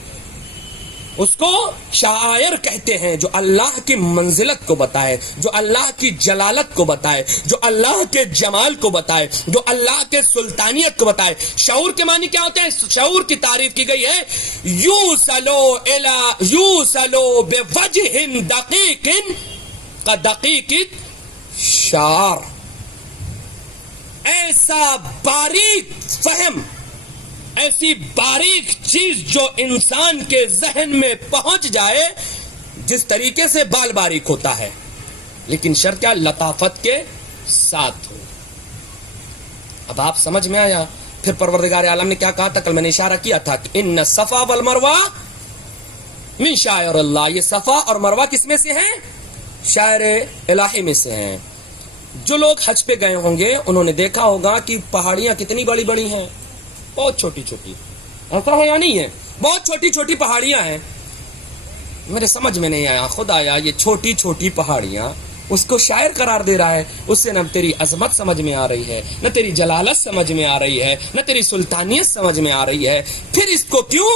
اس کو شاعر کہتے ہیں، جو اللہ کی منزلت کو بتائے، جو اللہ کی جلالت کو بتائے، جو اللہ کے جمال کو بتائے، جو اللہ کے سلطانیت کو بتائے۔ شعور کے معنی کیا ہوتے ہیں؟ شعور کی تعریف کی گئی ہے، یوصلو بوجہ دقیق کدقیق شعر، ایسا باریک فہم، ایسی باریک چیز جو انسان کے ذہن میں پہنچ جائے، جس طریقے سے بال باریک ہوتا ہے، لیکن شرط کیا؟ لطافت کے ساتھ ہو۔ اب آپ سمجھ میں آیا؟ پھر پروردگار عالم نے کیا کہا تھا؟ کل میں نے اشارہ کیا تھا کہ ان الصفا والمروہ من شعائر اللہ، یہ صفا اور مروہ کس میں سے ہیں؟ شاعر الہی میں سے ہیں۔ جو لوگ حج پہ گئے ہوں گے انہوں نے دیکھا ہوگا کہ پہاڑیاں کتنی بڑی بڑی ہیں، بہت چھوٹی چھوٹی، ایسا ہے یا نہیں ہے؟ بہت چھوٹی چھوٹی پہاڑیاں ہیں۔ میرے سمجھ میں نہیں آیا، خود آیا یہ چھوٹی چھوٹی پہاڑیاں اس کو شاعر قرار دے رہا ہے. اس سے نہ تیری عظمت سمجھ میں آ رہی ہے، نہ تیری جلالت سمجھ میں آ رہی ہے، نہ تیری سلطانیت سمجھ میں آ رہی ہے، پھر اس کو کیوں؟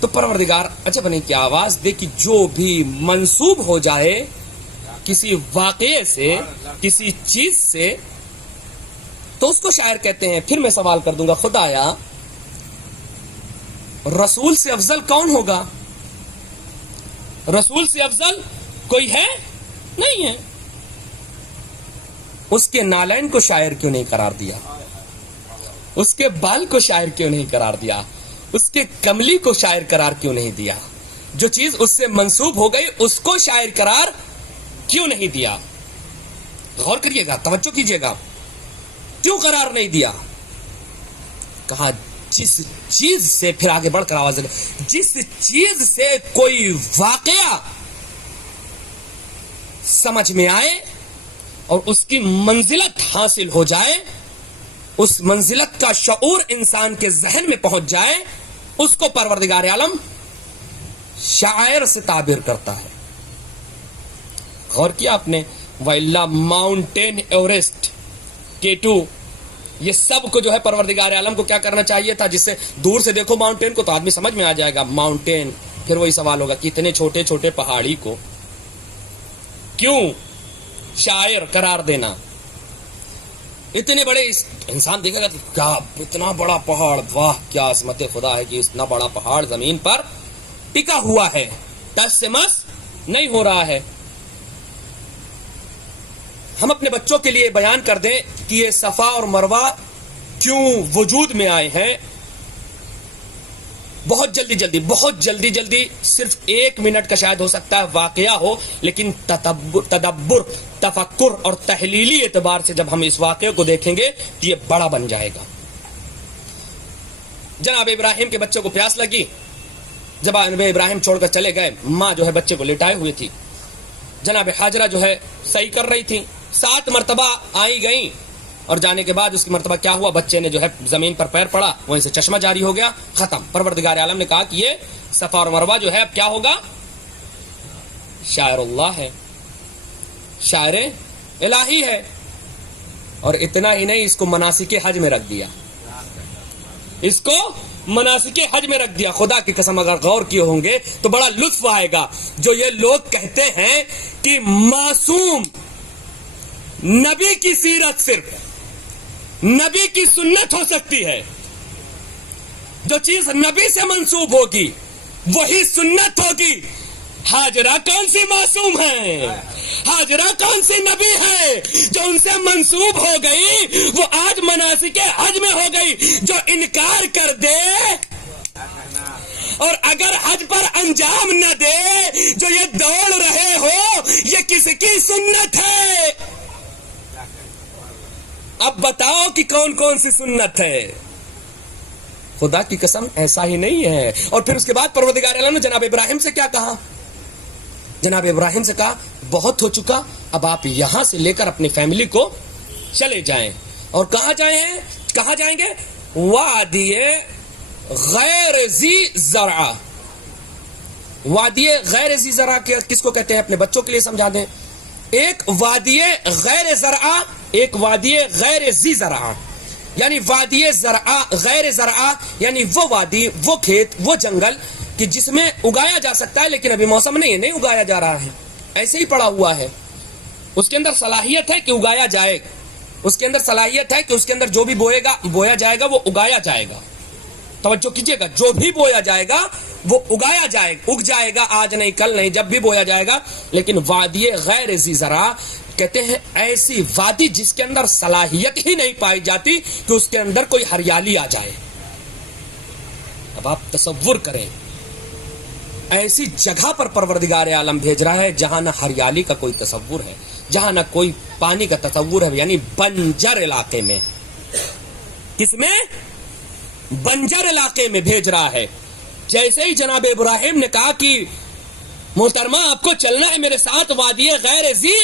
تو پروردگار اچھا بنے کی آواز دے کہ جو بھی منسوب ہو جائے کسی واقعے سے، کسی چیز سے، تو اس کو شاعر کہتے ہیں. پھر میں سوال کر دوں گا، خدایا رسول سے افضل کون ہوگا؟ رسول سے افضل کوئی ہے؟ نہیں ہے. اس کے نالین کو شاعر کیوں نہیں قرار دیا؟ اس کے بال کو شاعر کیوں نہیں قرار دیا؟ اس کے کملی کو شاعر قرار کیوں نہیں دیا؟ جو چیز اس سے منسوب ہو گئی اس کو شاعر قرار کیوں نہیں دیا؟ غور کریے گا، توجہ کیجیے گا. کیوں قرار نہیں دیا؟ کہا جس چیز سے، پھر آگے بڑھ کر آواز دے، جس چیز سے کوئی واقعہ سمجھ میں آئے اور اس کی منزلت حاصل ہو جائے، اس منزلت کا شعور انسان کے ذہن میں پہنچ جائے، اس کو پروردگار عالم شاعر سے تعبیر کرتا ہے. غور کیا آپ نے؟ وَإِلَّا ماؤنٹین ایوریسٹ، K2، یہ سب کو جو ہے پروردگار عالم کو کیا کرنا چاہیے تھا؟ جس سے دور سے دیکھو ماؤنٹین کو تو آدمی سمجھ میں آ جائے گا ماؤنٹین. پھر وہی سوال ہوگا کہ اتنے چھوٹے چھوٹے پہاڑی کو کیوں شاعر قرار دینا؟ اتنے بڑے انسان دیکھے گا کیا اتنا بڑا پہاڑ، واہ کیا عظمت خدا ہے کہ اتنا بڑا پہاڑ زمین پر ٹکا ہوا ہے، ٹس سے مس نہیں ہو رہا ہے. ہم اپنے بچوں کے لیے بیان کر دیں کہ یہ صفا اور مروہ کیوں وجود میں آئے ہیں. بہت جلدی صرف 1 منٹ کا شاید ہو سکتا ہے واقعہ ہو، لیکن تدبر، تفکر اور تحلیلی اعتبار سے جب ہم اس واقعے کو دیکھیں گے تو یہ بڑا بن جائے گا. جناب ابراہیم کے بچوں کو پیاس لگی، جب ابراہیم چھوڑ کر چلے گئے، ماں جو ہے بچے کو لٹائے ہوئے تھی، جناب حاجرہ جو ہے صحیح کر رہی تھی. 7 مرتبہ آئی گئیں اور جانے کے بعد اس کی مرتبہ کیا ہوا؟ بچے نے جو ہے زمین پر پیر پڑا، وہیں سے چشمہ جاری ہو گیا، ختم. پروردگار عالم نے کہا کہ یہ صفا اور مروہ جو ہے اب کیا ہوگا؟ شاعر اللہ ہے، شاعر الہی ہے. اور اتنا ہی نہیں، اس کو مناسک حج میں رکھ دیا، اس کو مناسک حج میں رکھ دیا. خدا کی قسم اگر غور کیے ہوں گے تو بڑا لطف آئے گا. جو یہ لوگ کہتے ہیں کہ معصوم نبی کی سیرت صرف نبی کی سنت ہو سکتی ہے، جو چیز نبی سے منسوب ہوگی وہی سنت ہوگی. حاجرہ کون سی معصوم ہے؟ حاجرہ کون سی نبی ہے جو ان سے منسوب ہو گئی وہ آج مناسک حج میں ہو گئی؟ جو انکار کر دے اور اگر حج پر انجام نہ دے، جو یہ دوڑ رہے ہو، یہ کس کی سنت ہے؟ اب بتاؤ کہ کون کون سی سنت ہے؟ خدا کی قسم ایسا ہی نہیں ہے. اور پھر اس کے بعد پروردگار عالم نے جناب ابراہیم سے کیا کہا؟ جناب ابراہیم سے کہا بہت ہو چکا، اب آپ یہاں سے لے کر اپنی فیملی کو چلے جائیں. اور کہاں جائیں گے؟ وادی غیر ذی زرع. وادی غیر ذی زرع کس کو کہتے ہیں؟ اپنے بچوں کے لیے سمجھا دیں. ایک وادی غیر زرع، ایک وادی غیر ذی زرع. یعنی وادی زرع غیر زرع یعنی وہ وادی، وہ کھیت، وہ جنگل کہ جس میں اگایا جا سکتا ہے لیکن ابھی موسم نہیں اگایا جا رہا ہے، ایسے ہی پڑا ہوا ہے. اس کے اندر صلاحیت ہے کہ اگایا جائے، اس کے اندر صلاحیت ہے کہ اس کے اندر جو بھی بویا جائے گا وہ اگایا جائے گا. توجہ کیجئے گا، جو بھی بویا جائے گا وہ اگ جائے گا، آج نہیں کل نہیں، جب بھی بویا جائے گا. لیکن وادی غیر ذی زرع کہتے ہیں ایسی وادی جس کے اندر صلاحیت ہی نہیں پائی جاتی کہ اس کے اندر کوئی ہریالی آ جائے. اب آپ تصور کریں، ایسی جگہ پر پروردگار عالم بھیج رہا ہے جہاں نہ ہریالی کا کوئی تصور ہے، جہاں نہ کوئی پانی کا تصور ہے، یعنی بنجر علاقے میں. کس میں؟ بنجر علاقے میں بھیج رہا ہے. جیسے ہی جناب ابراہیم نے کہا کہ محترمہ آپ کو چلنا ہے میرے ساتھ وادی غیر ذی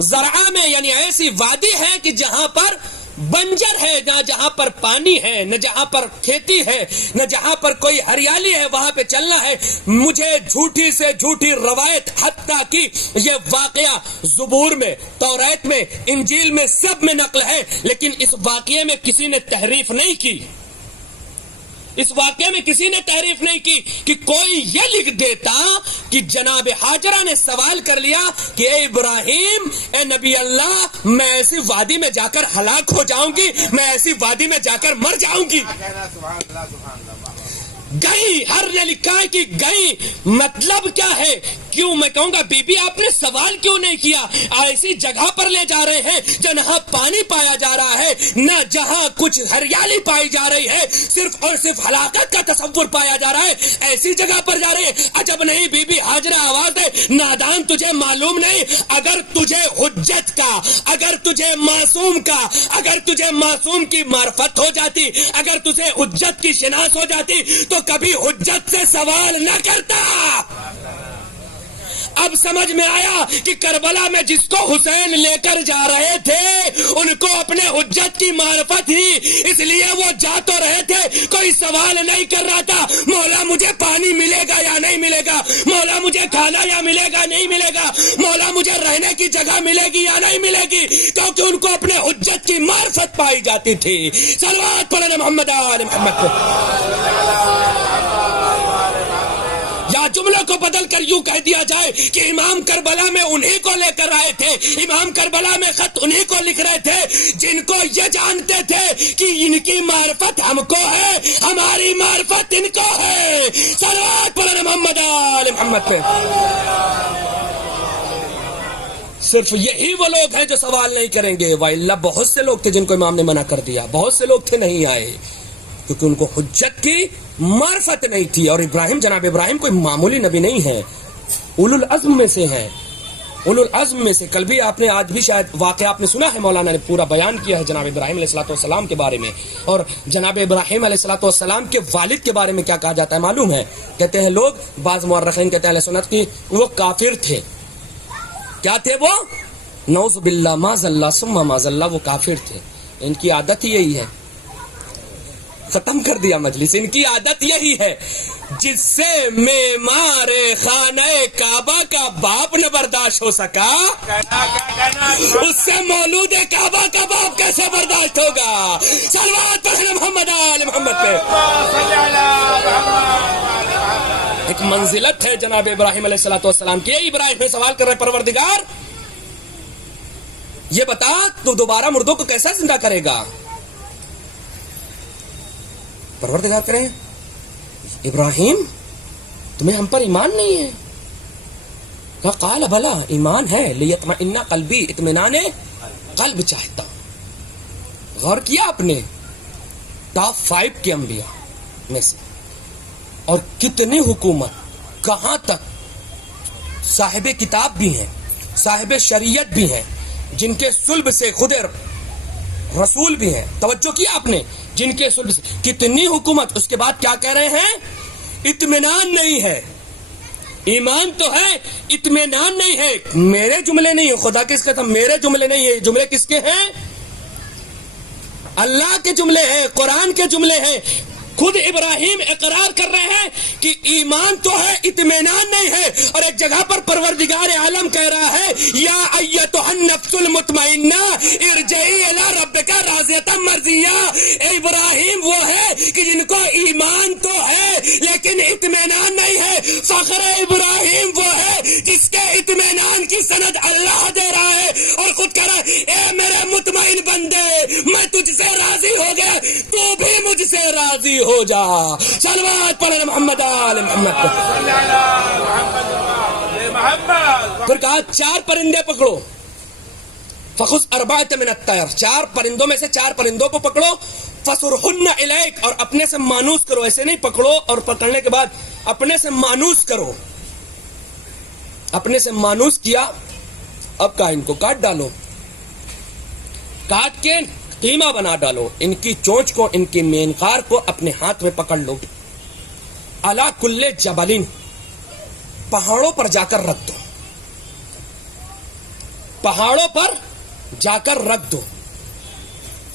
زرع میں، یعنی ایسی وادی ہے کہ جہاں پر بنجر ہے، نہ جہاں پر پانی ہے، نہ جہاں پر کھیتی ہے، نہ جہاں پر کوئی ہریالی ہے وہاں پہ چلنا ہے۔ مجھے جھوٹی سے جھوٹی روایت، حتیٰ کہ یہ واقعہ زبور میں، توریت میں، انجیل میں، سب میں نقل ہے، لیکن اس واقعے میں کسی نے تحریف نہیں کی۔ اس واقعے میں کسی نے تحریف نہیں کی کہ کوئی یہ لکھ دیتا کہ جناب ہاجرہ نے سوال کر لیا کہ اے ابراہیم، اے نبی اللہ، میں ایسی وادی میں جا کر ہلاک ہو جاؤں گی، میں ایسی وادی میں جا کر مر جاؤں گی۔ گئی، ہر نے لکھا ہے کہ گئی، مطلب کیا ہے؟ کیوں میں کہوں گا بی بی آپ نے سوال کیوں نہیں کیا؟ ایسی جگہ پر لے جا رہے ہیں جہاں پانی پایا جا رہا ہے، نہ جہاں کچھ ہریالی پائی جا رہی ہے، صرف اور صرف ہلاکت کا تصور پایا جا رہا ہے، ایسی جگہ پر جا رہے ہیں۔ عجب نہیں بی بی ہاجرہ آواز ہے، نادان تجھے معلوم نہیں؟ اگر تجھے حجت کا، اگر تجھے معصوم کا، اگر تجھے معصوم کی معرفت ہو جاتی، اگر تجھے حجت کی شناخت ہو جاتی تو کبھی حجت سے سوال نہ کرتا۔ اب سمجھ میں آیا کہ کربلا میں جس کو حسین لے کر جا رہے تھے ان کو اپنے حجت کی معرفت ہی، اس لیے وہ جا تو رہے تھے، کوئی سوال نہیں کر رہا تھا مولا مجھے پانی ملے گا یا نہیں ملے گا، مولا مجھے کھانا یا ملے گا نہیں ملے گا، مولا مجھے رہنے کی جگہ ملے گی یا نہیں ملے گی، کیونکہ ان کو اپنے حجت کی معرفت پائی جاتی تھی۔ صلوات پڑھنا محمد آل محمد۔ یا جملوں کو بدل کر یوں کہہ دیا جائے کہ امام کربلا میں انہی کو لے کر آئے تھے، امام کربلا میں خط انہی کو لکھ رہے تھے جن کو یہ جانتے تھے کہ ان کی معرفت ہم کو ہے، ہماری معرفت ان کو ہے۔ صلوات پڑھنا محمد آل محمد پہ۔ صرف یہی وہ لوگ ہیں جو سوال نہیں کریں گے، وَإِلَّا بہت سے لوگ تھے جن کو امام نے منع کر دیا، بہت سے لوگ تھے نہیں آئے کیونکہ ان کو حجت کی معرفت نہیں تھی۔ اور ابراہیم، جناب ابراہیم کوئی معمولی نبی نہیں ہے، اولو العزم میں سے ہیں، اولو العزم میں سے۔ کل بھی آپ نے، آج بھی شاید واقعہ آپ نے سنا ہے، مولانا نے پورا بیان کیا ہے جناب ابراہیم علیہ الصلوۃ والسلام کے بارے میں۔ اور جناب ابراہیم علیہ الصلوۃ والسلام کے والد کے بارے میں کیا کہا جاتا ہے معلوم ہے؟ کہتے ہیں لوگ، بعض مورخین کہتے ہیں اہل سنت کی، وہ کافر تھے۔ کیا تھے وہ؟ نعوذ باللہ، معاذ اللہ ثم معاذ اللہ، وہ کافر تھے۔ ان کی عادت ہی یہی ہے، ختم کر دیا مجلس، ان کی عادت یہی ہے، جس سے معمار خانہ کعبہ کا باپ نہ برداشت ہو سکا اس سے مولود کعبہ کا باپ کیسے برداشت ہوگا؟ صلوات پڑھنا محمد آل محمد پہ۔ ایک منزلت ہے جناب ابراہیم علیہ الصلوۃ والسلام کی۔ ابراہیم نے سوال کر رہے، پروردگار یہ بتا تو دوبارہ مردوں کو کیسا زندہ کرے گا؟ پروردگار کریں ابراہیم تمہیں ہم پر ایمان نہیں ہے؟ کہا قال بلا، ایمان ہے، لیطمئن قلبی، اطمینان قلب چاہتا۔ غور کیا آپ نے؟ ٹاپ 5 کے انبیاء میں سے، اور کتنی حکومت، کہاں تک صاحب کتاب بھی ہیں، صاحب شریعت بھی ہیں، جن کے صلب سے خود رسول بھی ہیں، توجہ کیا آپ نے، جن کے صلب سے کتنی حکومت، اس کے بعد کیا کہہ رہے ہیں؟ اطمینان نہیں ہے۔ ایمان تو ہے، اطمینان نہیں ہے۔ میرے جملے نہیں ہیں، خدا کس قسم میرے جملے نہیں ہیں، جملے کس کے ہیں؟ اللہ کے جملے ہیں، قرآن کے جملے ہیں۔ خود ابراہیم اقرار کر رہے ہیں کہ ایمان تو ہے، اطمینان نہیں ہے۔ اور ایک جگہ پر پروردگار عالم کہہ رہا ہے یا ایتھا النفس المطمئنہ ارجعی الی ربک راضیۃ مرضیہ۔ اے ابراہیم وہ ہے کہ جن کو ایمان تو ہے لیکن اطمینان نہیں ہے۔ فخر ابراہیم وہ ہے جس کے اطمینان کی سند اللہ دے رہا ہے اور خود کہہ رہا ہے اے میرے مطمئن بندے، میں تجھ سے راضی ہو گیا، تو بھی مجھ سے راضی ہو جا۔ صلوات پڑھنا محمد آل محمد۔ پھر کہا 4 پرندے پکڑو، فخذ 4 من الطیر، 4 پرندوں میں سے 4 پرندوں کو پکڑو، فصرہن الیک، اور اپنے سے مانوس کرو، ایسے نہیں پکڑو اور پکڑنے کے بعد اپنے سے مانوس کرو۔ اپنے سے مانوس کیا، اب کہا ان کو کاٹ ڈالو، کاٹ کے قیمہ بنا ڈالو، ان کی چونچ کو، ان کی مینقار کو اپنے ہاتھ میں پکڑ لو، علی کل جبلن، پہاڑوں پر جا کر رکھ دو، پہاڑوں پر جا کر رکھ دو۔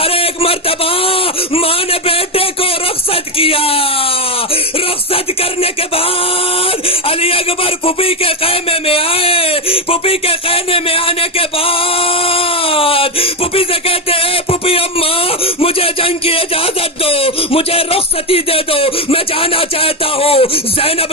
ارے ایک مرتبہ ماں نے بیٹے کو رخصت کیا. رخصت کرنے کے بعد علی اکبر پھوپھی کے خیمے میں آئے. پھوپھی کے خیمے میں آنے کے بعد پھوپھی سے کہتے ہیں پھوپھی اماں مجھے جنگ کی اجازت دو, مجھے رخصتی دے دو, میں جانا چاہتا ہوں. زینب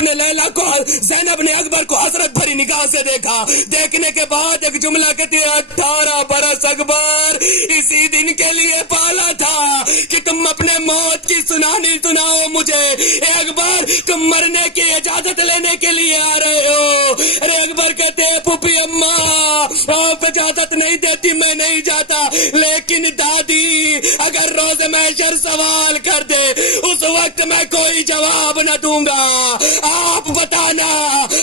نے اکبر کو حسرت بھری نگاہ سے دیکھا. دیکھنے کے بعد ایک جملہ کہتی ہے 18 برس اکبر اسی دن کے لیے پالا تھا کہ تم اپنے موت کی سناؤ مجھے. اے اکبر تم مرنے کی اجازت لینے کے لیے آ رہے ہو. ارے اکبر کہتے ہیں پھوپھی اماں آپ اجازت نہیں دیتی میں نہیں جاتا, لیکن دادی اگر روز محشر سوال کر دے اس وقت میں کوئی جواب نہ دوں گا, آپ بتانا,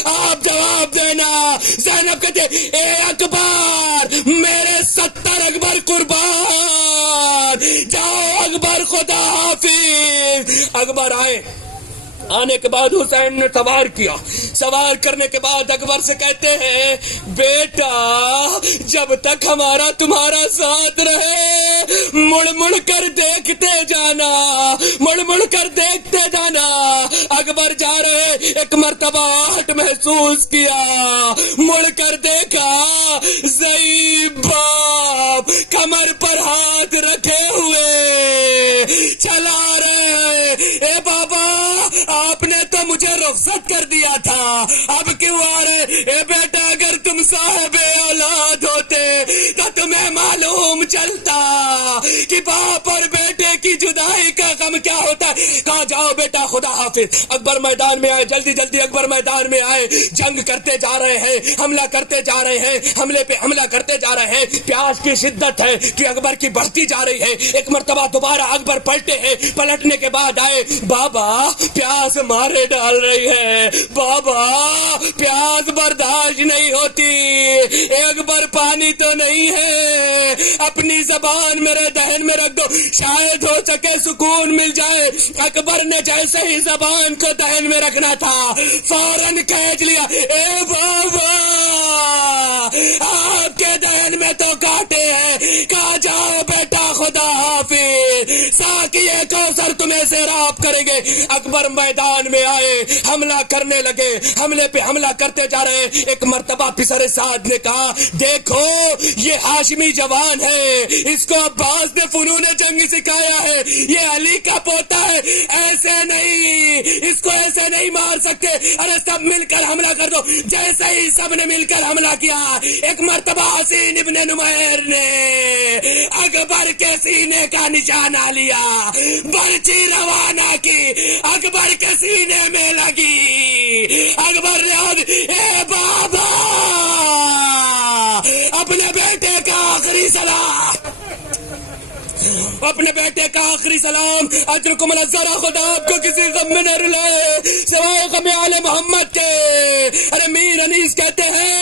آپ جواب دینا. زینب کہتے اے اکبر میرے 70 اکبر قربان, جاؤ اکبر خدا حافظ. اکبر آنے کے بعد حسین نے سوار کیا. سوار کرنے کے بعد اکبر سے کہتے ہیں بیٹا جب تک ہمارا تمہارا ساتھ رہے مڑ مڑ کر دیکھتے جانا, مڑ مڑ کر دیکھتے جانا. اکبر جا رہے, ایک مرتبہ آہٹ محسوس کیا, مڑ کر دیکھا ضعیف باپ کمر پر ہاتھ رکھے ہوئے چلا رہے. اے بابا آپ نے تو مجھے رخصت کر دیا تھا, اب کیوں آ رہے؟ اے بیٹا اگر تم صاحب اولاد ہوتے تو تمہیں معلوم چلتا کہ باپ اور بیٹے کی جدائی کا غم کیا ہوتا ہے. کہا جاؤ بیٹا خدا حافظ. اکبر میدان میں آئے, جلدی جلدی اکبر میدان میں آئے. جنگ کرتے جا رہے ہیں, حملہ کرتے جا رہے ہیں, حملے پہ حملہ کرتے جا رہے ہیں. پیاس کی شدت ہے کہ اکبر کی بڑھتی جا رہی ہے. ایک مرتبہ دوبارہ اکبر پلٹے ہیں, پلٹنے کے بعد آئے, بابا پیاس مارے ڈال رہی ہے, بابا پیاس برداشت نہیں ہوتی. اے اکبر پانی تو نہیں ہے, اپنی زبان میرے دہن میں رکھ دو, شاید ہو سکے سکون مل جائے. اکبر نے جیسے ہی زبان کو دہن میں رکھنا تھا فوراً کھینچ لیا. اے بابا آپ کے دہن میں تو کاٹے ہیں, کہا جاؤ بیٹا خدا حافظ, ساقیے کوثر تمہیں سیراب کریں گے. اکبر میدان میں آئے, حملہ کرنے لگے, حملے پہ حملہ کرتے جا رہے. ایک مرتبہ پسر سعد نے کہا دیکھو یہ ہاشمی جوان ہے, اس کو عباس نے فنون جنگ سکھایا ہے, یہ علی کا پوتا ہے, ایسے نہیں, اس کو ایسے نہیں مار سکتے. ارے سب مل کر حملہ کر دو. جیسے ہی سب نے مل کر حملہ کیا, ایک مرتبہ حسین ابن نمیر نے اکبر کے سینے کا نشانہ لیا, برچی روانہ کی, اکبر کے سینے میں لگی. اکبر نے اے بابا اپنے بیٹے کا آخری سلام, اپنے بیٹے کا آخری سلام, اجرکم الذرا, خدا آپ کو کسی غم میں نہ رلائے سوائے غم آل محمد کے. ارے میر انیس کہتے ہیں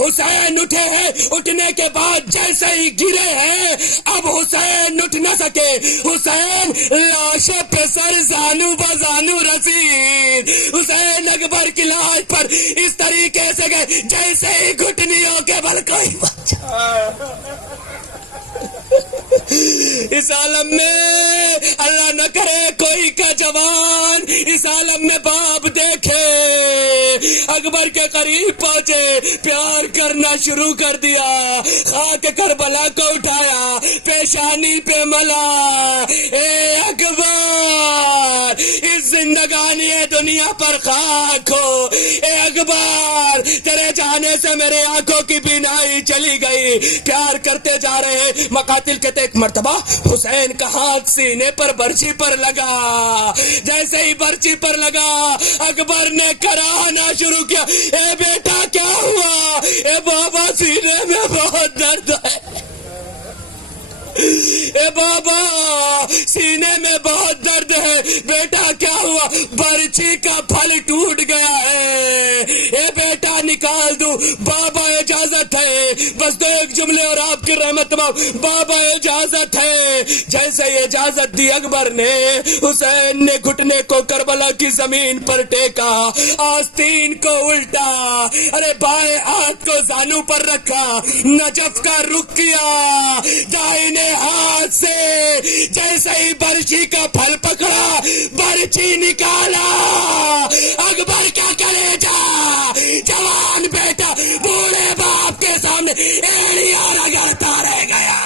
حسین اٹھے ہیں, اٹھنے کے بعد جیسے ہی گرے ہیں اب حسین اٹھ نہ سکے. حسین لاش پہ سر زانو بزانو رسید. حسین اکبر کی لاش پر اس طریقے سے گئے جیسے ہی گھٹنیوں کے بل کوئی بچہ. اس عالم میں اللہ نہ کرے کوئی کا جوان اس عالم میں باپ دیکھے. اکبر کے قریب پہنچے, پیار کرنا شروع کر دیا, خاک کربلا کو اٹھایا, پیشانی پہ ملا. اے اکبر اس زندگانی دنیا پر خاک ہو. اے اکبر تیرے جانے سے میرے آنکھوں کی بینائی چلی گئی. پیار کرتے جا رہے ہیں. مقاتل کہتے ایک مرتبہ حسین کا ہاتھ سینے پر برچی پر لگا. جیسے ہی برچی پر لگا اکبر نے کراہنا شروع کیا. اے بیٹا کیا ہوا؟ اے بابا سینے میں بہت درد ہے, اے بابا سینے میں بہت درد ہے. بیٹا کیا ہوا؟ برچی کا پھل ٹوٹ گیا ہے. اے بیٹا نکال دوں. بابا اجازت ہے, بس 2 ایک جملے اور آپ کی رحمت تمام. بابا اجازت ہے. جیسے اجازت دی اکبر نے حسین نے گھٹنے کو کربلا کی زمین پر ٹیکا, آستین کو الٹا, ارے بائیں ہاتھ کو زانو پر رکھا, نجف کا رخ کیا, دائنے ہاتھ سے جیسے ہی برچی کا پھل پکڑا برچی نکالا, اکبر کا کلیجہ جوان بیٹا بوڑھے باپ کے سامنے ایڑیاں رگڑتا رہ گیا.